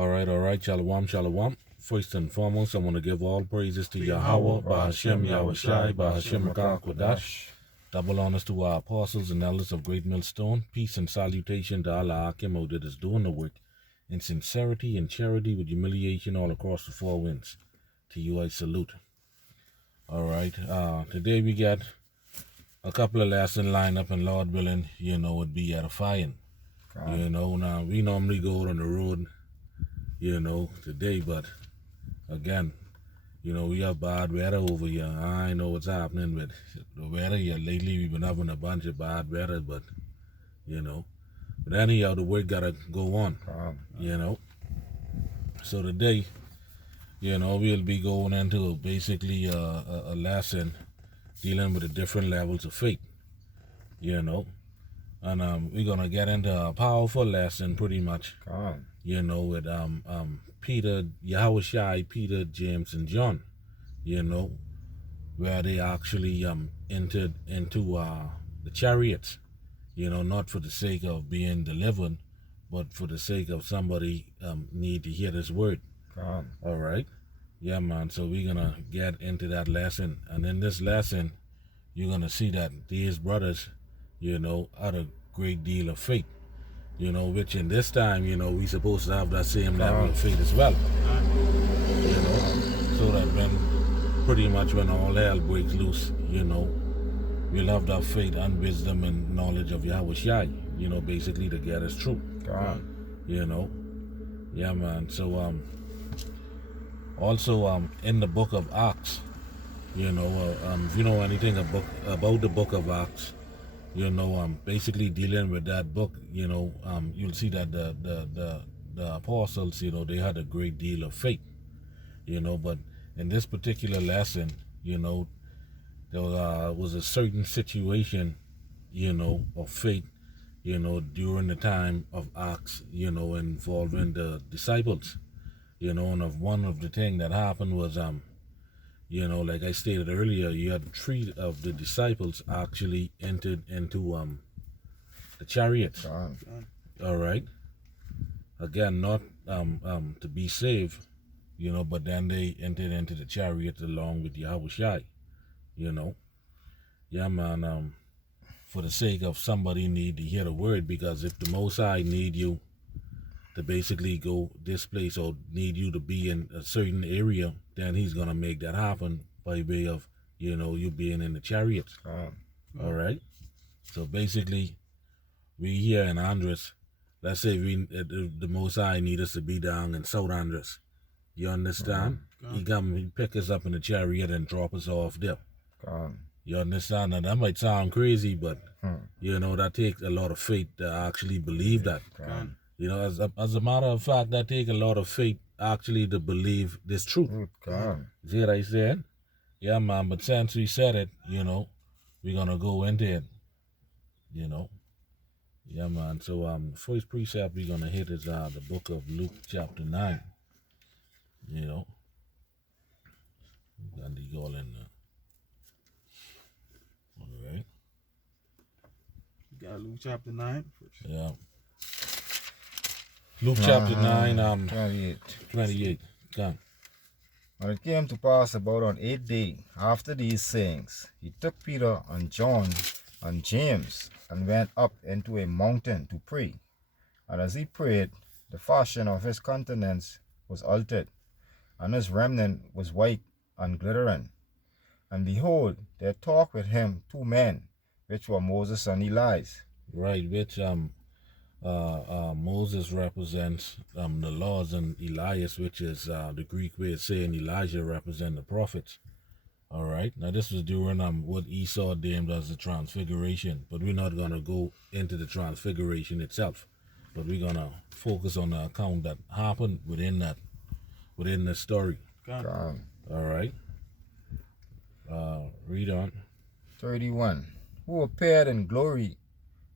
All right. Shalom, shalom. First and foremost, I want to give all praises to Yahweh, Bahashem, Yahushai, Bahashem, Kodash. Double honors to our apostles and elders of Great Millstone. Peace and salutation to Allah Akim that is doing the work in sincerity and charity with humiliation all across the four winds. To you I salute. All right. Today we got a couple of lessons lined up, and Lord willing, it'd be edifying. Now we normally go on the road, today, but again, we have bad weather over here. I know what's happening with the weather here. Lately we've been having a bunch of bad weather, but anyhow, the work gotta go on, So today, we'll be going into basically a lesson dealing with the different levels of faith, and we're gonna get into a powerful lesson pretty much, with Peter, Yahushai, Peter, James, and John, where they actually entered into the chariots, not for the sake of being delivered, but for the sake of somebody need to hear this word. All right. Yeah, man. So we're gonna get into that lesson, and in this lesson, you're gonna see that these brothers, had a great deal of faith, which in this time, we supposed to have that same level of faith as well, so that when all hell breaks loose, we'll have that faith and wisdom and knowledge of Yahushai, basically to get us through. Yeah, man. So also in the book of Acts, if you know anything about the book of Acts, basically dealing with that book, you'll see that the apostles, they had a great deal of faith, but in this particular lesson, there was a certain situation, of faith, during the time of Acts, involving the disciples, and one of the things that happened was, like I stated earlier, you had 3 of the disciples actually entered into the chariots. All right. Again, not to be saved, but then they entered into the chariot along with Yahushai, Yeah, man. For the sake of somebody need to hear the word, because if the Most High need you to basically go this place or need you to be in a certain area, then he's gonna make that happen by way of you being in the chariots. All right. So basically, we here in Andres, let's say the Most High need us to be down in South Andres. You understand? He pick us up in the chariot and drop us off there. You understand? Now that might sound crazy, but that takes a lot of faith to actually believe that. As a matter of fact, that takes a lot of faith actually to believe this truth. See what I said? Yeah, man. But since we said it, we're gonna go into it. Yeah, man. So first precept we're gonna hit is the book of Luke chapter 9. Got the all in there. All right. You got Luke chapter 9 first. Yeah. Luke chapter 9, 28. Come. When it came to pass about on 8th day after these sayings, he took Peter and John and James and went up into a mountain to pray. And as he prayed, the fashion of his countenance was altered, and his remnant was white and glittering. And behold, there talked with him 2 men, which were Moses and Elias. Right, which Moses represents the laws, and Elias, which is the Greek way of saying Elijah, represent the prophets. All right. Now this was during what Esau deemed as the transfiguration, but we're not gonna go into the transfiguration itself, but we're gonna focus on the account that happened within the story. All right. Read on. 31. Who appeared in glory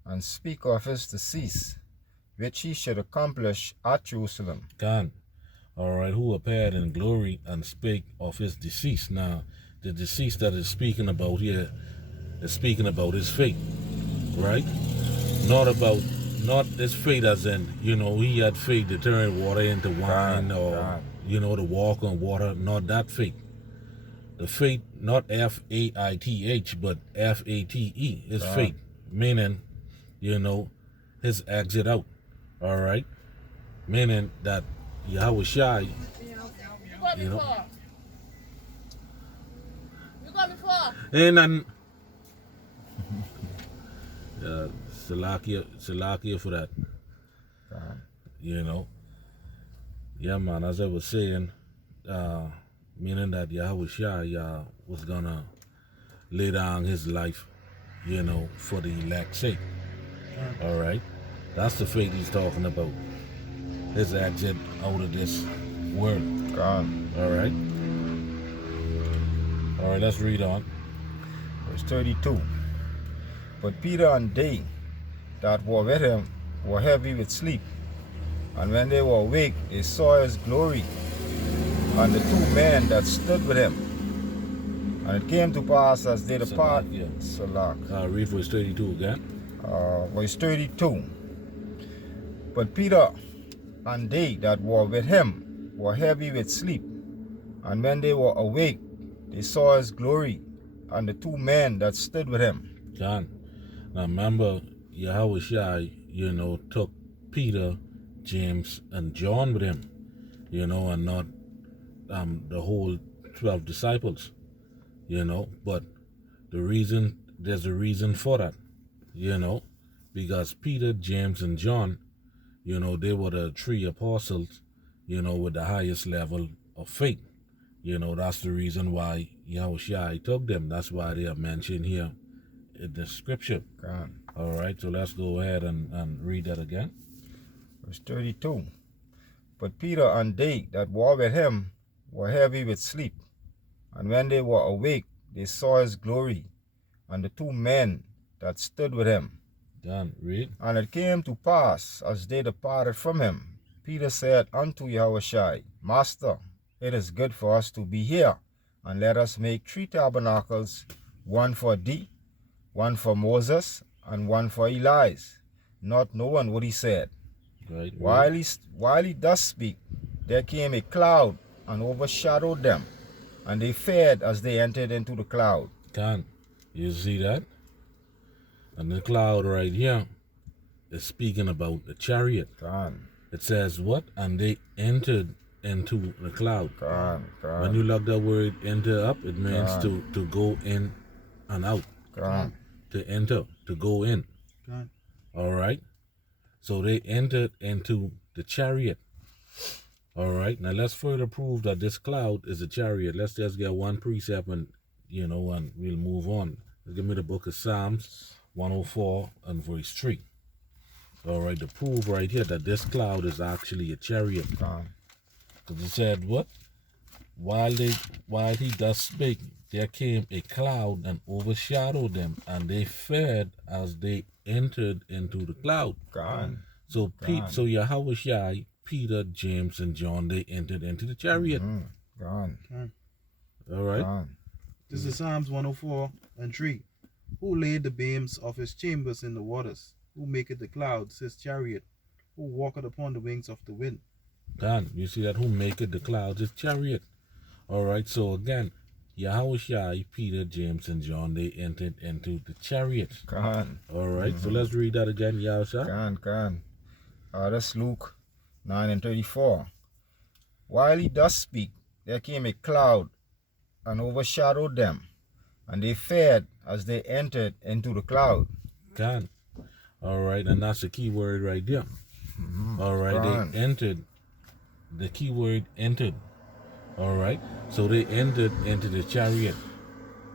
and speak of his decease, which he should accomplish at Jerusalem. All right, who appeared in glory and spake of his decease. Now, the decease that is speaking about here is speaking about his faith, right? Not about not his faith as in, he had faith to turn water into wine or, to walk on water. Not that faith. The faith, not Faith, but Fate, his faith. Meaning, his exit out. All right? Meaning that Yahweh Shai, You got me for? and then, Salakia for that. Yeah, man, as I was saying, meaning that Yahweh Shai was gonna lay down his life, for the elect's sake. All right? That's the faith he's talking about. His exit out of this world. All right? All right, let's read on. Verse 32. But Peter and they that were with him were heavy with sleep. And when they were awake, they saw his glory, and the two men that stood with him. And it came to pass as they departed. Read verse 32 again. Verse 32. But Peter and they that were with him were heavy with sleep. And when they were awake, they saw his glory, and the two men that stood with him. John. Now remember, Yahweh Shai, took Peter, James, and John with him, and not the whole 12 disciples, But there's a reason for that, because Peter, James, and John, they were the three apostles, with the highest level of faith. That's the reason why Yahweh Shai took them. That's why they are mentioned here in the scripture. All right, so let's go ahead and read that again. Verse 32. But Peter and they that were with him were heavy with sleep. And when they were awake, they saw his glory, and the two men that stood with him. Done. Read. And it came to pass, as they departed from him, Peter said unto Yahushua, Master, it is good for us to be here, and let us make 3 tabernacles, one for thee, one for Moses, and one for Elias, not knowing what he said. Right. While he thus spake, there came a cloud and overshadowed them, and they fared as they entered into the cloud. You see that? And the cloud right here is speaking about the chariot. It says what? And they entered into the cloud. When you look that word enter up, it means to go in and out. To enter, to go in. All right? So they entered into the chariot. All right? Now let's further prove that this cloud is a chariot. Let's just get one precept and we'll move on. Give me the book of Psalms 104 and verse 3. All right, to prove right here that this cloud is actually a chariot. Because it said what? While he thus spake, there came a cloud and overshadowed them, and they fared as they entered into the cloud. So Yahweh Shai, Peter, James, and John, they entered into the chariot. All right. This is Psalms 104 and 3. Who laid the beams of his chambers in the waters? Who maketh the clouds his chariot? Who walketh upon the wings of the wind? You see that? Who maketh the clouds his chariot? All right. So again, Yahweh Shai, Peter, James, and John, they entered into the chariot. All right. So let's read that again, Yahweh Shai. That's Luke 9 and 34. While he thus speak, there came a cloud and overshadowed them, and they fared as they entered into the cloud. All right, and that's the key word right there. All right, they entered. The key word entered. All right, so they entered into the chariot.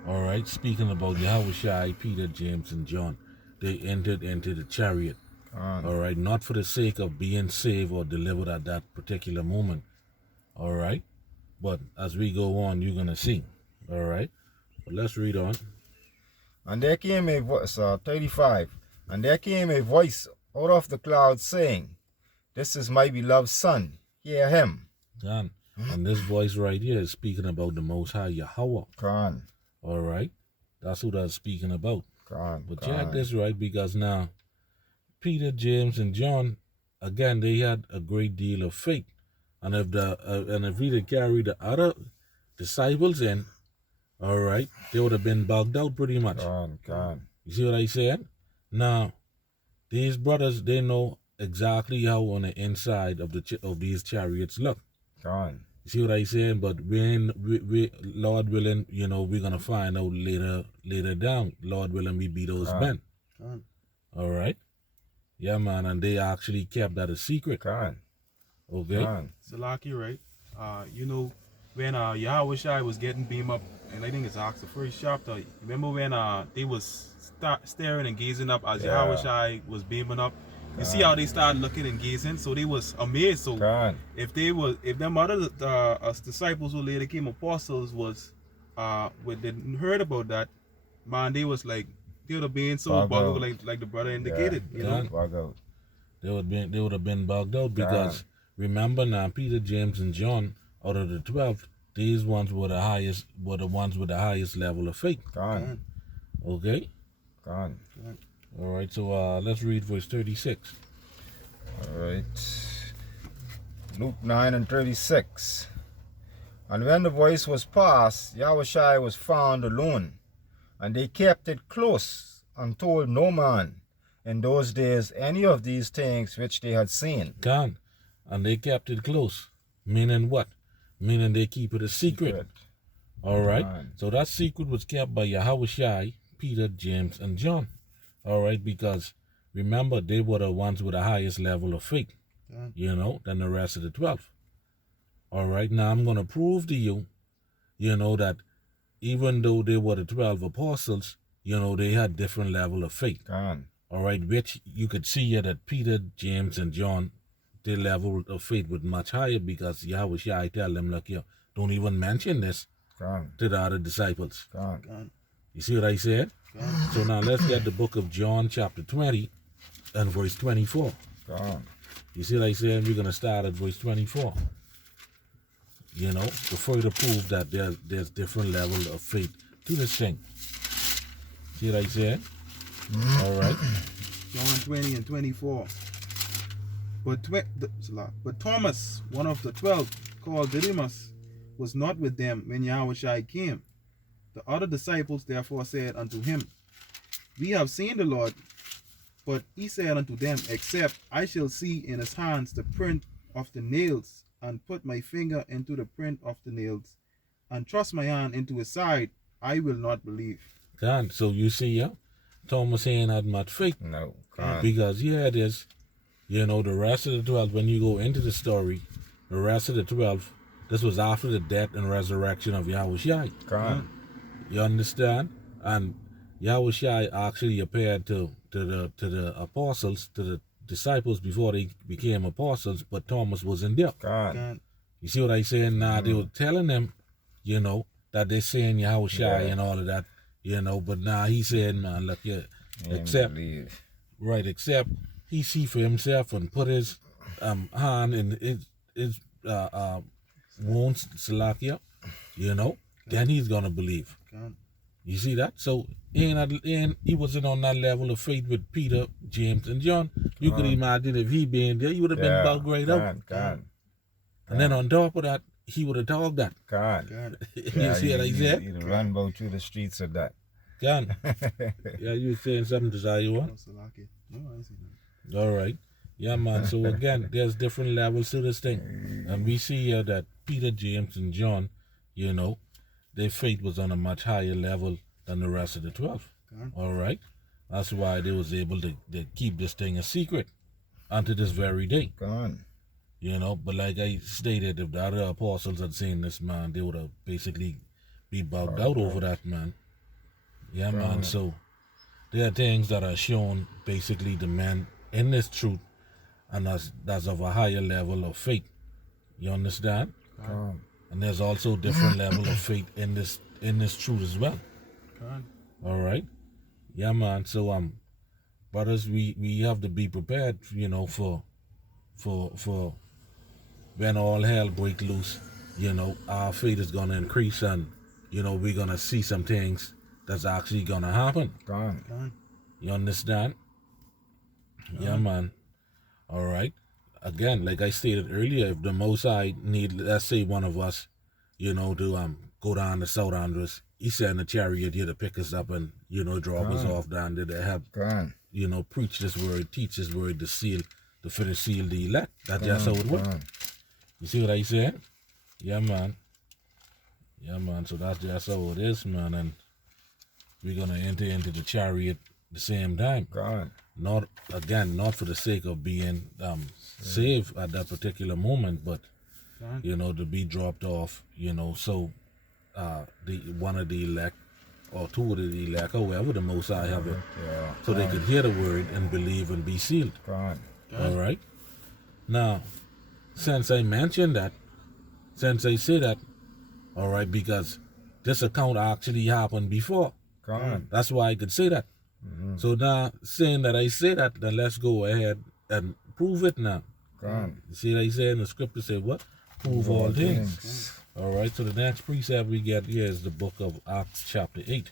All right, speaking about Yahweh Shai, Peter, James, and John, they entered into the chariot. All right, not for the sake of being saved or delivered at that particular moment. All right, but as we go on, you're gonna see. All right, but let's read on. And there came a voice, 35. And there came a voice out of the cloud saying, This is my beloved Son, hear him. And this voice right here is speaking about the Most High Yahweh. All right, that's who that's speaking about. But check this right, because now Peter, James, and John, again, they had a great deal of faith. And if we had carried the other disciples in, all right, they would have been bugged out pretty much. Gone. You see what I said? Now, these brothers, they know exactly how on the inside of these chariots look. Gone. You see what I saying? But when we Lord willing, we're gonna find out later down. Lord willing, we beat those men. All right. Yeah, man, and they actually kept that a secret. Gone. Okay. Gone. Salaki, right? When Yahushua was getting beamed up, and I think it's Acts the first chapter. Remember when they was staring and gazing up as Yahushua was beaming up? You see how they started looking and gazing, so they was amazed. So if them other disciples who later came apostles was when they heard about that, man, they was like they would have been so bugged like the brother indicated, you know. Bug out. They would have been bugged out because remember now, Peter, James, and John, out of the 12, these ones were the ones with the highest level of faith. Gone. Okay. Gone. All right. So let's read verse 36. All right. Luke 9:36. And when the voice was past, Yahushua was found alone, and they kept it close and told no man in those days any of these things which they had seen. Gone. And they kept it close. Meaning what? Meaning they keep it a secret. All right. So that secret was kept by Yahushua, Peter, James, and John. All right, because remember, they were the ones with the highest level of faith, than the rest of the 12. All right, now I'm going to prove to you, that even though they were the 12 apostles, they had different level of faith. All right, which you could see here that Peter, James, and John, their level of faith was much higher because Yahushua tell them, look, don't even mention this to the other disciples. You see what I said? So now let's get the book of John chapter 20 and verse 24. You see what I said? We're going to start at verse 24. To further prove that there's different level of faith to this thing. See what I said? All right. John 20 and 24. But Thomas, one of the 12, called Didymus, was not with them when Yahushua came. The other disciples therefore said unto him, We have seen the Lord. But he said unto them, Except I shall see in his hands the print of the nails, and put my finger into the print of the nails, and thrust my hand into his side, I will not believe. God, so you see, Thomas ain't had much faith. No. Because it is, the rest of the 12, when you go into the story, the rest of the 12, this was after the death and resurrection of Yahushua. You understand? And Yahushua actually appeared to the apostles, to the disciples before they became apostles, but Thomas wasn't there. You see what I saying? Now they were telling them, that they're saying Yahushua and all of that, but now he said, man, look here, except he see for himself and put his hand in his wounds, Salakia, then he's gonna believe. You see that? So he wasn't on that level of faith with Peter, James, and John. You could imagine if he been there, he would have been bugged right out. And then on top of that, he would have talked that. You see what I said? He'd run about through the streets of that. Yeah, you saying something to Zayua? All right. Yeah, man. So again, there's different levels to this thing. And we see here that Peter, James, and John, their faith was on a much higher level than the rest of the 12. All right. That's why they was able to keep this thing a secret unto this very day. But like I stated, if the other apostles had seen this, man, they would have basically be bugged out over that, man. Yeah, man. So there are things that are shown basically the men in this truth, and that's of a higher level of faith. You understand? And there's also different level of faith in this truth as well. All right. Yeah, man. So brothers, we have to be prepared, for when all hell break loose. Our faith is gonna increase, and we're gonna see some things that's actually gonna happen. You understand? Yeah, man. All right. Again, like I stated earlier, if the Most High need, let's say, one of us, to go down to South Andres, he sent a chariot here to pick us up and drop us off down there to help Grand. preach this word, teach this word, to finish seal the elect. That's just how it works. You see what I said? Yeah, man. Yeah, man. So that's just how it is, man. And we're gonna enter into the chariot the same time. Grand. Not for the sake of being saved at that particular moment, but to be dropped off. So the one of the elect or two of the elect, or whoever the Most High have it, so they could hear the word and believe and be sealed. Grand. All right. Now, since I mentioned that, since I say that, all right, because this account actually happened before. Grand. That's why I could say that. So now, saying that I say that, then let's go ahead and prove it now. Grand. You see what I say in the scripture? Say what? Prove all things. All right. So the next precept we get here is the book of Acts chapter 8.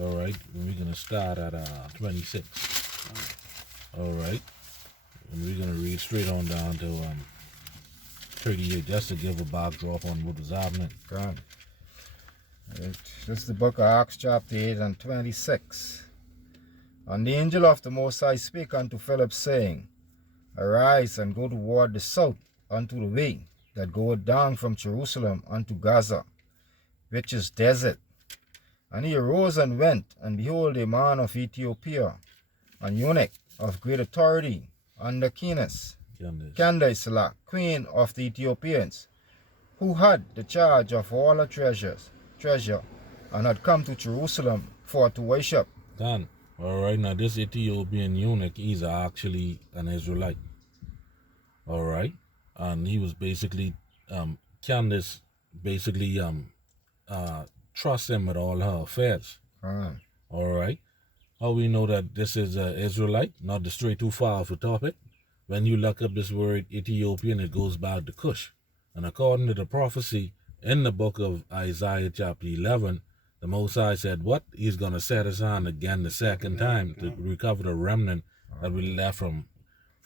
All right. And we're going to start at 26. All right. And we're going to read straight on down to 38, just to give a backdrop on what was happening. Grand. Right. This is the book of Acts chapter 8 and 26. And the angel of the Most High spake unto Philip, saying, Arise and go toward the south unto the way that goeth down from Jerusalem unto Gaza, which is desert. And he arose and went, and behold, a man of Ethiopia, an eunuch of great authority under Candace, queen of the Ethiopians, who had the charge of all her treasure, and had come to Jerusalem for to worship. Done. All right, now this Ethiopian eunuch, he's actually an Israelite. All right, and he was basically, Candace basically trusts him with all her affairs. All right, how we know that this is an Israelite? Not to stray too far off the topic. When you look up this word Ethiopian, it goes back to Cush. And according to the prophecy in the book of Isaiah chapter 11, the Most High said what? He's going to set his hand again the second time to recover the remnant that we left from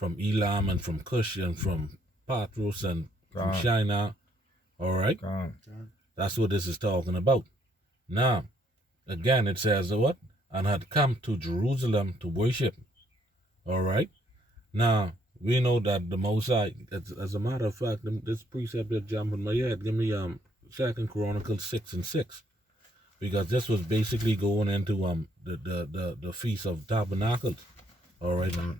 Elam and from Cush and from Patros and from Shinar. All right? That's what this is talking about. Now, again, it says what? And had come to Jerusalem to worship. All right? Now, we know that the Most High, as a matter of fact, this precept that jumped in my head, give me 2 Chronicles 6 and 6. Because this was basically going into the Feast of Tabernacles. All right, now.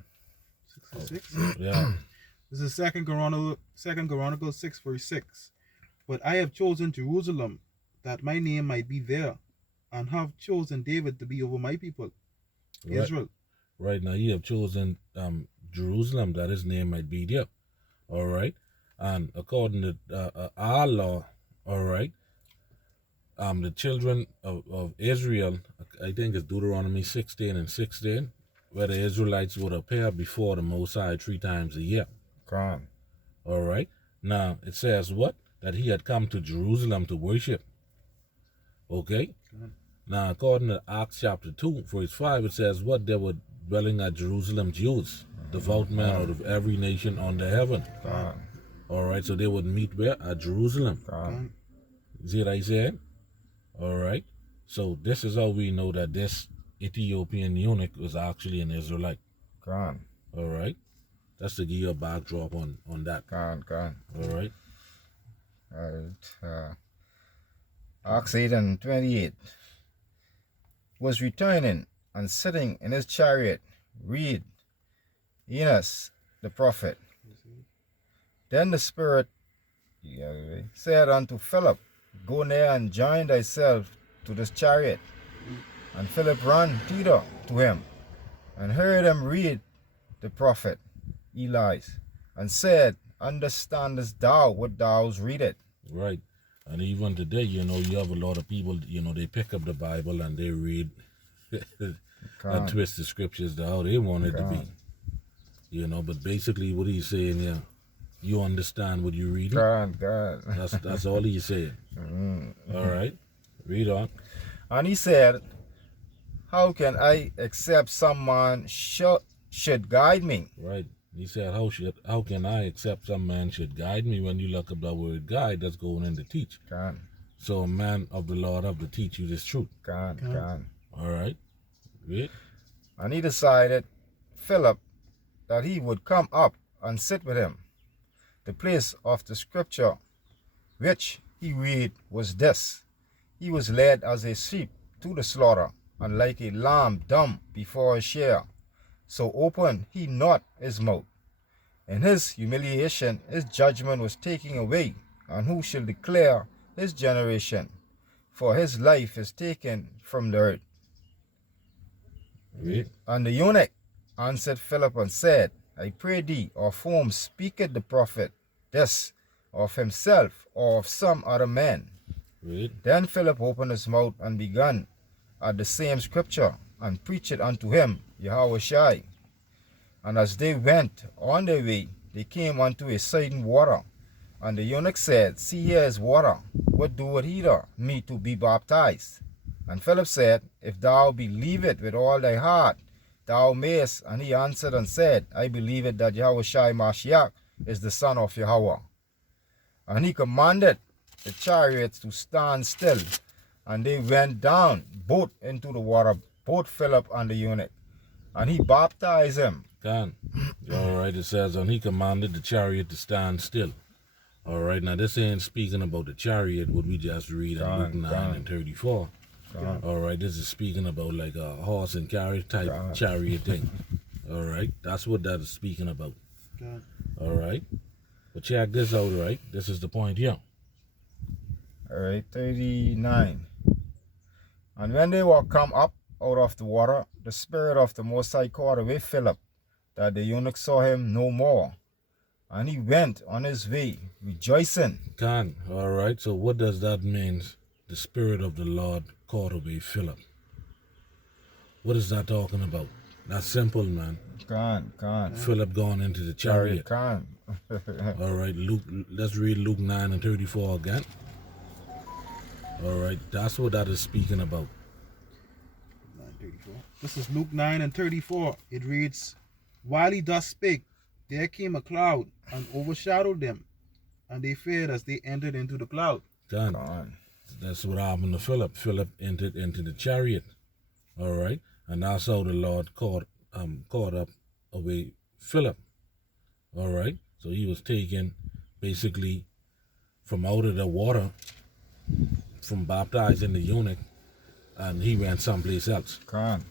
66? Yeah. This is 2 Chronicles 6 verse 6. But I have chosen Jerusalem, that my name might be there, and have chosen David to be over my people, Israel. Right, now you have chosen Jerusalem, that his name might be there. All right. And according to our law, all right, the children of Israel, I think it's Deuteronomy 16 and 16, where the Israelites would appear before the Most High 3 times a year. All right. Now, it says what? That he had come to Jerusalem to worship. Okay. Now, according to Acts chapter 2, verse 5, it says what? They were dwelling at Jerusalem Jews, devout men out of every nation under heaven. All right. So they would meet where? At Jerusalem. See what I said? All right. So this is how we know that this Ethiopian eunuch was actually an Israelite. All right. That's to give you a backdrop on that. All right. Acts 8 and 28. Was returning and sitting in his chariot, read Enos the prophet. Then the Spirit said unto Philip, Go near and join thyself to this chariot. And Philip ran thither to him, and heard him read the prophet Elias, and said, Understandest thou what thou readest? Right. And even today, you have a lot of people, they pick up the Bible and they read and twist the scriptures to how they want it to be. But basically what he's saying here, you understand what you're reading? That's all he's saying. All right. Read on. And he said, How can I, except some man show should guide me. Right. He said, how can I accept some man should guide me? When you look up the word guide, that's going in to teach. Can, So a man of the Lord have to teach you this truth. can. All right. Read. And he decided, Philip, that he would come up and sit with him. The place of the scripture which he read was this: He was led as a sheep to the slaughter, and like a lamb dumb before a shear, so opened he not his mouth. In his humiliation his judgment was taken away, and who shall declare his generation? For his life is taken from the earth. Read. And the eunuch answered Philip and said, I pray thee, of whom speaketh the prophet this, of himself or of some other man? Read. Then Philip opened his mouth and began at the same scripture, and preached unto him Yahushai. And as they went on their way, they came unto a certain water. And the eunuch said, See, here is water. What doeth hither me to be baptized? And Philip said, If thou believe it with all thy heart, thou mayest. And he answered and said, I believe it that Yahushai Mashiach is the Son of Yahweh. And he commanded the chariots to stand still, and they went down both into the water, both Philip and the eunuch, and he baptized him. Can. All right. It says, and he commanded the chariot to stand still. All right. Now this ain't speaking about the chariot, what we just read in Luke 9 and 34. All right. This is speaking about like a horse and carriage type chariot thing. All right. That's what that is speaking about. All right. But check this out, right? This is the point here. All right, 39. And when they were come up out of the water, the Spirit of the Most High called away Philip, that the eunuch saw him no more. And he went on his way, rejoicing. Can. All right. So what does that mean? The Spirit of the Lord called away Philip. What is that talking about? That's simple, man. Can. Philip gone into the chariot. Can. All right. Luke. Let's read Luke 9 and 34 again. All right. That's what that is speaking about. 9:34. This is Luke 9 and 34. It reads, While he thus spake, there came a cloud and overshadowed them, and they feared as they entered into the cloud. Can. That's what happened to Philip. Philip entered into the chariot. All right. And that's how the Lord caught up away Philip. All right. So he was taken basically from out of the water, from baptizing the eunuch, and he went someplace else. Can.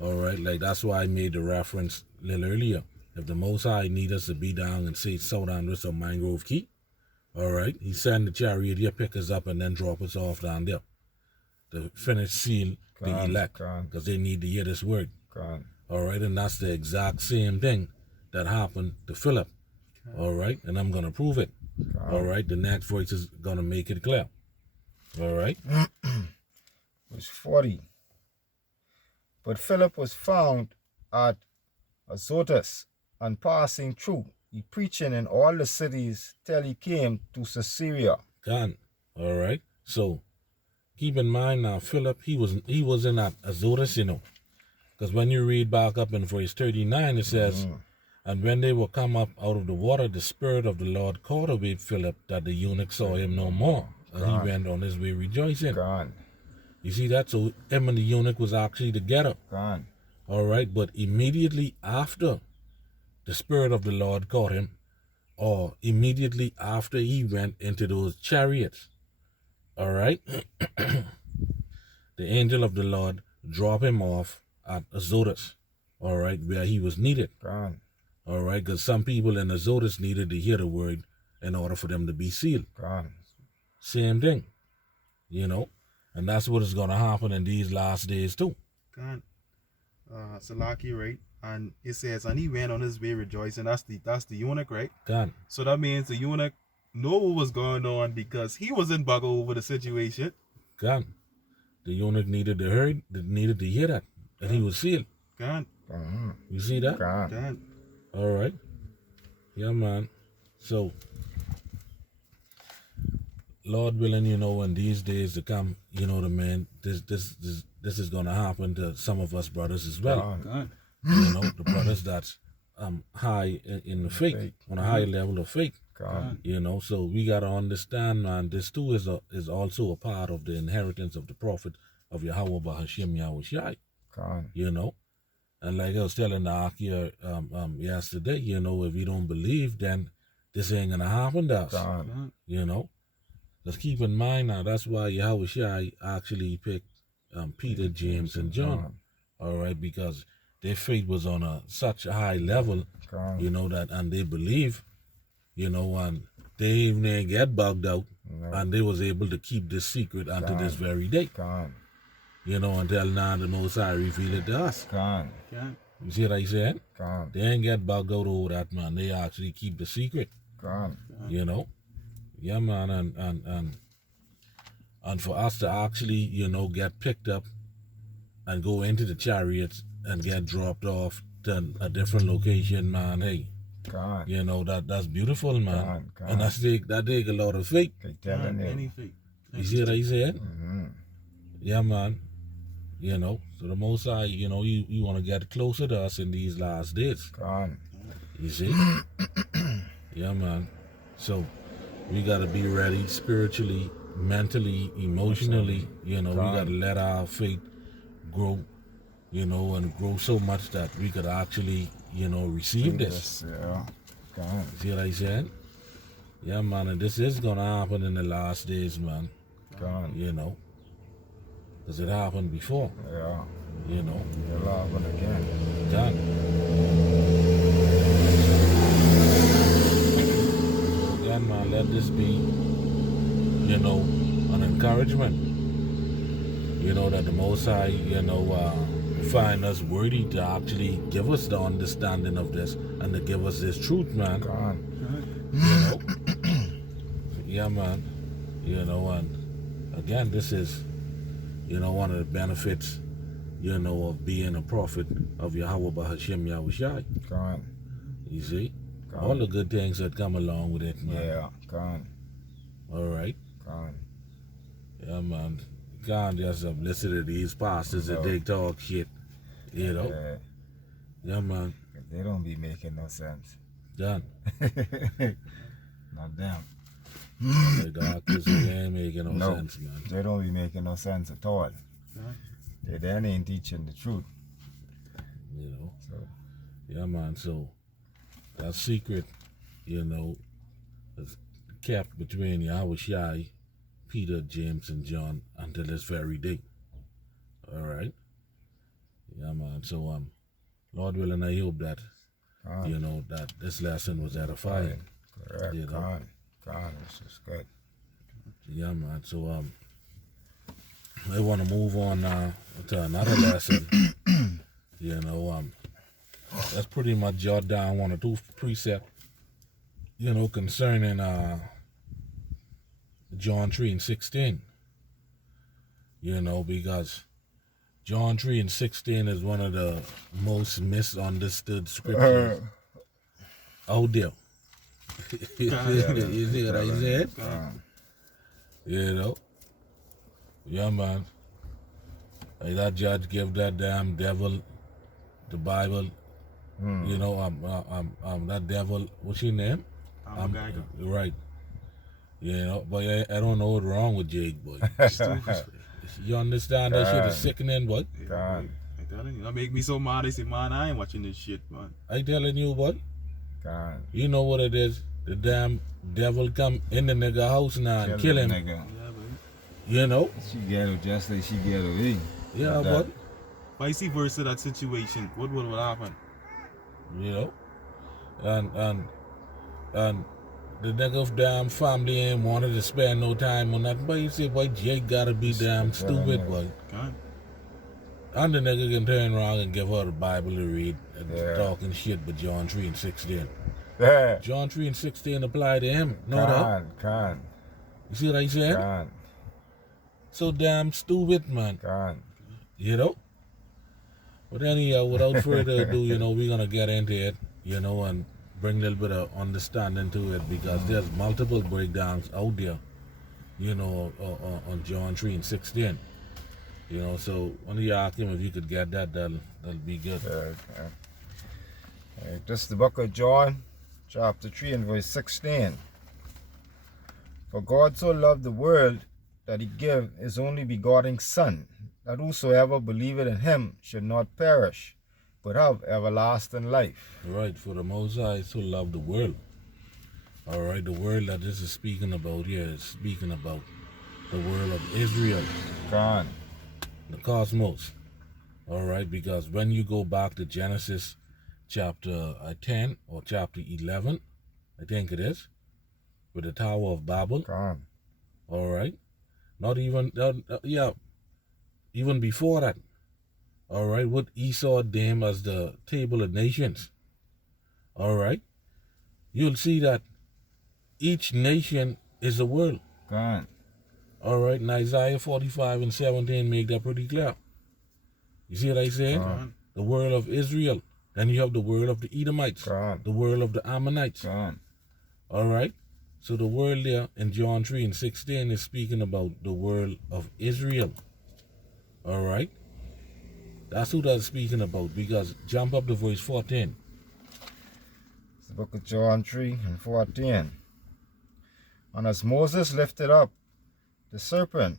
All right. Like that's why I made the reference a little earlier. If the Most High need us to be down and say South Andres or Mangrove Key, all right, he send the chariot here, pick us up, and then drop us off down there to finish seal the elect, because they need to hear this word. All right, and that's the exact same thing that happened to Philip. All right, and I'm going to prove it. All right, the next voice is going to make it clear. All right. Verse 40. But Philip was found at Azotus, and passing through, he preaching in all the cities till he came to Caesarea. Gone. All right. So keep in mind now, Philip, he was in that Azotus, you know, because when you read back up in verse 39, it says, and when they were come up out of the water, the Spirit of the Lord called away Philip, that the eunuch saw him no more, and he went on his way rejoicing. You see that? So him and the eunuch was actually together. All right. But immediately after the Spirit of the Lord caught him, or immediately after he went into those chariots, all right, the angel of the Lord dropped him off at Azotus, all right, where he was needed. All right, because some people in Azotus needed to hear the word in order for them to be sealed. Same thing, you know, and that's what is going to happen in these last days too. Salaki, right? And it says, and he went on his way rejoicing. That's the eunuch, right? Gone. So that means the eunuch know what was going on because he wasn't bugger over the situation. Gone. The eunuch needed to hear that he was sealed. Gone. You see that? Gone. All right. Yeah, man. So, Lord willing, you know, in these days to come, you know, the man, this is going to happen to some of us brothers as well. You know, the brothers that's high in the faith, Faith. on a high level of faith. Con. You know, so we gotta understand, man. This too is also a part of the inheritance of the prophet of Yahweh Bahashim Yahushai. Con. You know, and like I was telling the Akia yesterday, you know, if you don't believe, then this ain't gonna happen to us. Con. You know, let's keep in mind now. That's why Yahushai actually picked Peter, James, and John. All right, because their faith was on such a high level, Con. you know, that, and they believe, you know, and they even didn't get bugged out, No. and they was able to keep this secret unto this very day, Con. you know, until now the Most High revealed it to us. Con. Can. You see what I said? Con. They ain't get bugged out over that, man. They actually keep the secret, Con. you know. Yeah, man, and for us to actually, you know, get picked up and go into the chariots and get dropped off to a different location, man, hey, Con. you know, that's beautiful, man. Con. And that take a lot of faith. They telling you. Any faith. You see what I said? Mm-hmm. Yeah, man. You know, so the Most High, you know, you want to get closer to us in these last days. Con. You see? Yeah, man. So we got to be ready spiritually, mentally, emotionally. You know, we got to let our faith grow, you know, and grow so much that we could actually, you know, receive this. Yeah. Con. See what I said? Yeah, man. And this is going to happen in the last days, man. Con. You know, because it happened before, Yeah. you know. You'll happen again. Done. Again, man, let this be, you know, an encouragement. You know, that the Most High, you know, find us worthy to actually give us the understanding of this and to give us this truth, man. Con. You know? Yeah, man. You know, and again, this is, you know, one of the benefits, you know, of being a prophet of Yahweh Bahashim Yahushai. Con. You see? Con. All the good things that come along with it, man. Yeah. Con. All right? Con. Yeah, man. You can't just listen to these pastors and they talk shit, you know? Yeah. Yeah, man. They don't be making no sense. Done. Not them. The doctors, they ain't making no No. sense, man. They don't be making no sense at all. Yeah. They then ain't teaching the truth. You know? So Yeah, man. So that secret, you know, is kept between Yahushai, Peter, James, and John until this very day. All right. Yeah, man. So Lord willing, I hope that con. you know that this lesson was edifying. Correct. You know. Con. This is good. Yeah, man. So I want to move on to another lesson. You know, that's pretty much jot down one or two precepts, you know, concerning John 3:16. You know, because John 3:16 is one of the most misunderstood scriptures out there. You see what I said? Con. You know? Yeah, man. Like that judge give that damn devil the Bible. You know, that devil, what's your name? Right. You know, but I don't know what's wrong with Jake, boy. You understand that shit is sickening, boy? Con. I telling you, that make me so mad. I say, man, I ain't watching this shit, man. I telling you, boy. Con. You know what it is? The damn devil come in the nigga house now and kill him. Nigga. Yeah, man. You know? She get her just like she get her in. Yeah, Like but Vice versa, that situation, what would happen? you know, and the nigga damn family ain't wanted to spend no time on that. But you say, boy, Jake gotta be damn stupid, boy. God. And the nigga can turn around and give her the Bible to read and Yeah. talking shit, but John 3:16. Yeah. John 3:16 apply to him. No, that. Con. You see what I said? Con. So damn stupid, man. Con. You know? But anyhow, without further ado, you know, we're gonna get into it, you know, and bring a little bit of understanding to it because there's multiple breakdowns out there, you know, on John 3:16. You know, so when you ask him if you could get that, that'll be good. This is the book of John, chapter 3 and verse 16. For God so loved the world that he gave his only begotten Son, that whosoever believeth in him should not perish, but have everlasting life. Right, for the Most High so loved the world. All right, the world that this is speaking about here is speaking about the world of Israel. God. The cosmos. All right, because when you go back to Genesis chapter 10 or chapter 11, I think it is, with the Tower of Babel. God. All right, not even, even before that. All right, what Esau named as the Table of Nations. All right, you'll see that each nation is a world. God. All right, and Isaiah 45 and 17 make that pretty clear. You see what I said? The world of Israel. Then you have the world of the Edomites. God. The world of the Ammonites. God. All right? So the world there in John 3 and 16 is speaking about the world of Israel. All right? That's who that's speaking about, because jump up to verse 14. It's the book of John 3 and 14. And as Moses lifted up the serpent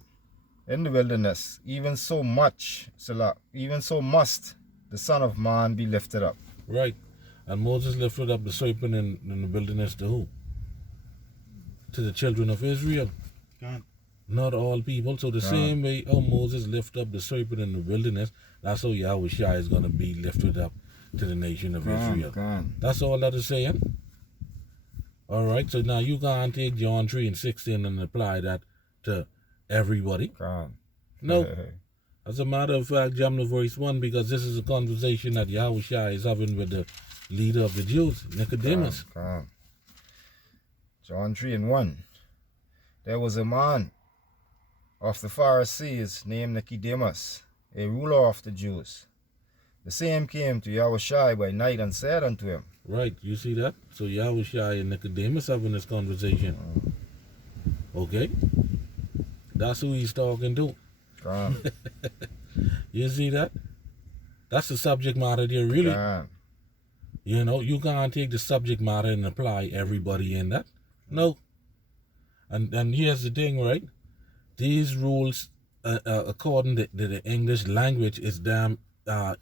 in the wilderness, even so must the Son of Man be lifted up. Right. And Moses lifted up the serpent in the wilderness to who? To the children of Israel. God. Not all people. So the same way how Moses lifted up the serpent in the wilderness, that's how Yahushua is going to be lifted up to the nation of Israel. That's all that is saying. All right. So now you can't take John 3 and 16 and apply that to everybody. No. As a matter of fact, jump to verse 1, because this is a conversation that Yahushua is having with the leader of the Jews, Nicodemus. John 3 and 1. There was a man of the Pharisees named Nicodemus, a ruler of the Jews. The same came to Yahushua by night and said unto him. Right, you see that? So Yahushua and Nicodemus having this conversation. Okay? That's who he's talking to. You see that? That's the subject matter there, really. You know, you can't take the subject matter and apply everybody in that. No. And here's the thing, right? These rules, according to the English language, is damn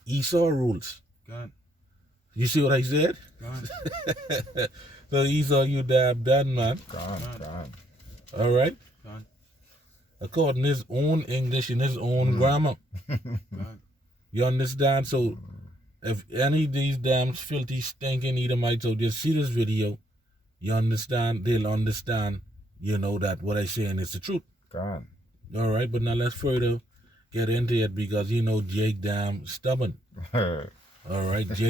Esau rules. God. You see what I said? God. So Esau, you damn done, man. All right? God. According to his own English and his own grammar. God. You understand? So if any of these damn filthy, stinking Edomites out there see this video, you understand, they'll understand, you know, that what I'm saying is the truth. God. All right, but now let's further get into it, because, you know, Jake damn stubborn. All right, Jake.